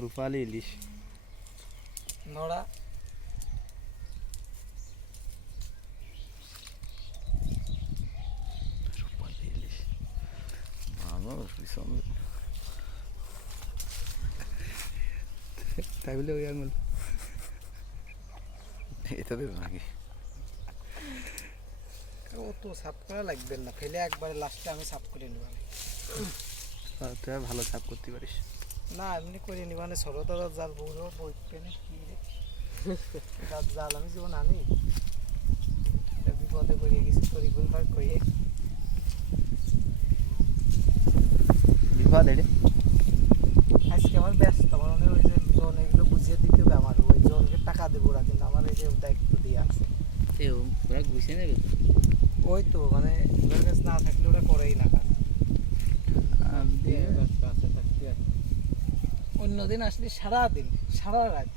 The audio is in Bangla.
রূপালি ইলিশ নড়া রূপালি ইলিশ মানুষ ভীষণ তাই বলে ওই আঙুল এটা দেবে নাকি ও তো সাফ করা লাগবে না, ফেলে একবারে লাস্টে আমি সাফ করে নেব। তুই ভালো সাফ করতে পারিস না এমনি করে নিবানে ছোট দাদা জাল বউরও বই পেনে কি রে জাল আমি জীবন আনি এটা বিপদে করে গেছি তরি গুলবার কইয়ে বিপদ এটা আজকে আমার ব্যস্ত, আমার মনে হয় ওই যে জন এগুলো বুঝিয়ে দিতে হবে, আমার ওই জনকে টাকা দেবো ওরা, কিন্তু আমার এই যে দায়িত্ব দিয়ে আছে ওরা গুছিয়ে নেবে ওই তো মানে ওদের কাছে না থাকলে ওরা করেই না কাজ। অন্যদিন আসলে সারাদিন সারা রাত